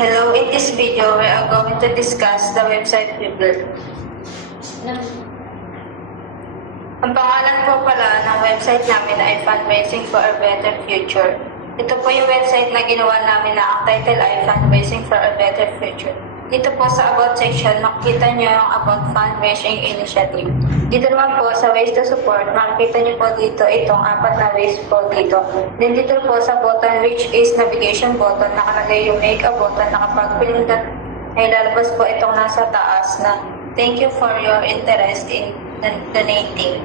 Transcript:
Hello, in this video, we are going to discuss the website we built. Ang pangalan po pala ng website namin ay Fundraising for a Better Future. Ito po yung website na ginawa namin na ang title ay Fundraising for a Better Future. Dito po sa About section, makikita nyo yung About Fundraising Initiative. Dito naman po sa Ways to Support, makikita nyo po dito itong 4 na ways po dito. Then dito po sa button which is navigation button, nakalagay yung make a button na kapag pinindot ay lalabas po itong nasa taas na thank you for your interest in donating.